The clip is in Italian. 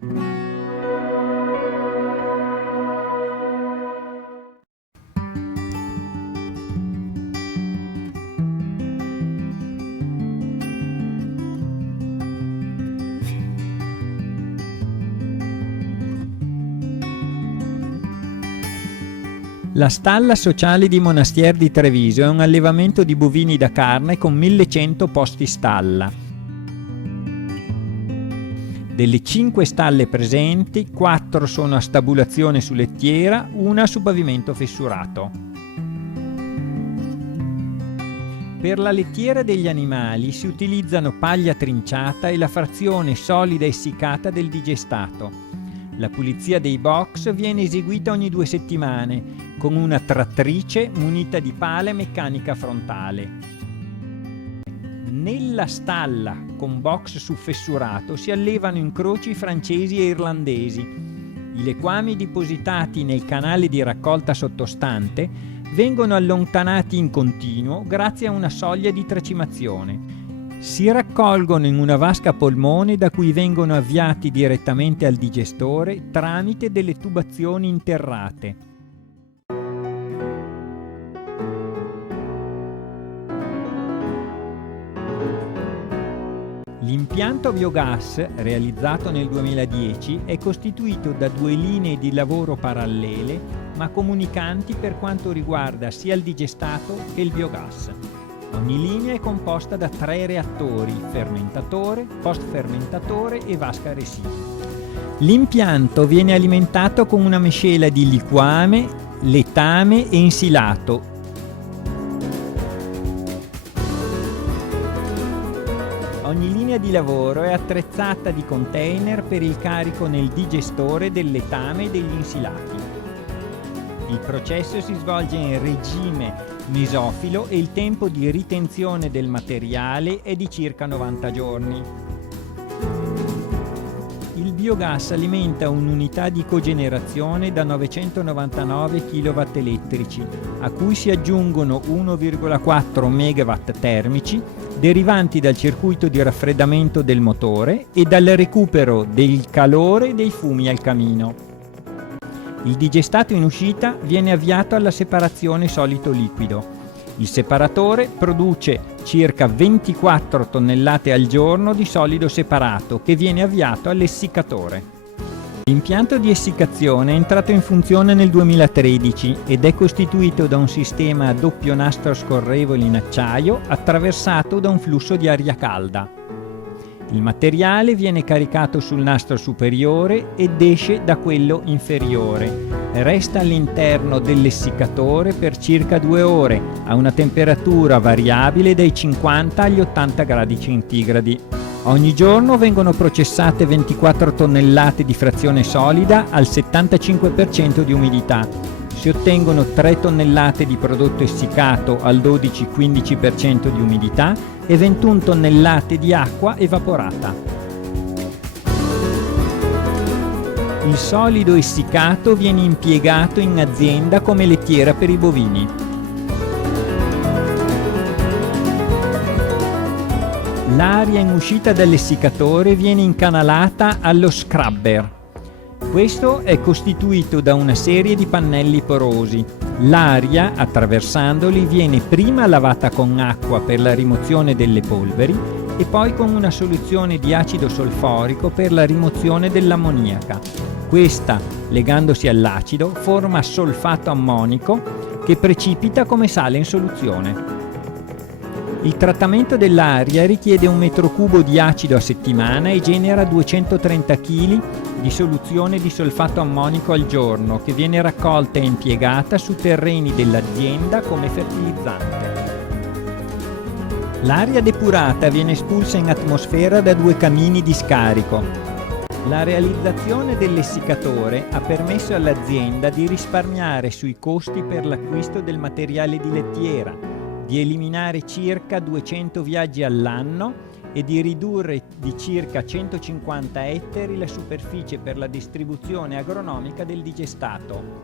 La stalla sociale di Monastier di Treviso è un allevamento di bovini da carne con 1100 posti stalla. Delle 5 stalle presenti, 4 sono a stabulazione su lettiera, una su pavimento fessurato. Per la lettiera degli animali si utilizzano paglia trinciata e la frazione solida essiccata del digestato. La pulizia dei box viene eseguita ogni 2 settimane con una trattrice munita di pala e meccanica frontale. Nella stalla con box su fessurato si allevano incroci francesi e irlandesi. I liquami depositati nel canale di raccolta sottostante vengono allontanati in continuo grazie a una soglia di tracimazione. Si raccolgono in una vasca a polmone da cui vengono avviati direttamente al digestore tramite delle tubazioni interrate. L'impianto biogas, realizzato nel 2010, è costituito da 2 linee di lavoro parallele ma comunicanti per quanto riguarda sia il digestato che il biogas. Ogni linea è composta da 3 reattori, fermentatore, post-fermentatore e vasca residui. L'impianto viene alimentato con una miscela di liquame, letame e insilato. Ogni linea di lavoro è attrezzata di container per il carico nel digestore del letame e degli insilati. Il processo si svolge in regime mesofilo e il tempo di ritenzione del materiale è di circa 90 giorni. Il biogas alimenta un'unità di cogenerazione da 999 kW elettrici, a cui si aggiungono 1,4 MW termici derivanti dal circuito di raffreddamento del motore e dal recupero del calore dei fumi al camino. Il digestato in uscita viene avviato alla separazione solido-liquido. Il separatore produce circa 24 tonnellate al giorno di solido separato che viene avviato all'essiccatore. L'impianto di essiccazione è entrato in funzione nel 2013 ed è costituito da un sistema a doppio nastro scorrevole in acciaio attraversato da un flusso di aria calda. Il materiale viene caricato sul nastro superiore ed esce da quello inferiore. Resta all'interno dell'essiccatore per circa 2 ore, a una temperatura variabile dai 50 agli 80 gradi centigradi. Ogni giorno vengono processate 24 tonnellate di frazione solida al 75% di umidità. Si ottengono 3 tonnellate di prodotto essiccato al 12-15% di umidità e 21 tonnellate di acqua evaporata. Il solido essiccato viene impiegato in azienda come lettiera per i bovini. L'aria in uscita dall'essiccatore viene incanalata allo scrubber. Questo è costituito da una serie di pannelli porosi. L'aria, attraversandoli, viene prima lavata con acqua per la rimozione delle polveri e poi con una soluzione di acido solforico per la rimozione dell'ammoniaca. Questa, legandosi all'acido, forma solfato ammonico che precipita come sale in soluzione. Il trattamento dell'aria richiede 1 metro cubo di acido a settimana e genera 230 kg di soluzione di solfato ammonico al giorno, che viene raccolta e impiegata su terreni dell'azienda come fertilizzante. L'aria depurata viene espulsa in atmosfera da 2 camini di scarico. La realizzazione dell'essiccatore ha permesso all'azienda di risparmiare sui costi per l'acquisto del materiale di lettiera, di eliminare circa 200 viaggi all'anno e di ridurre di circa 150 ettari la superficie per la distribuzione agronomica del digestato.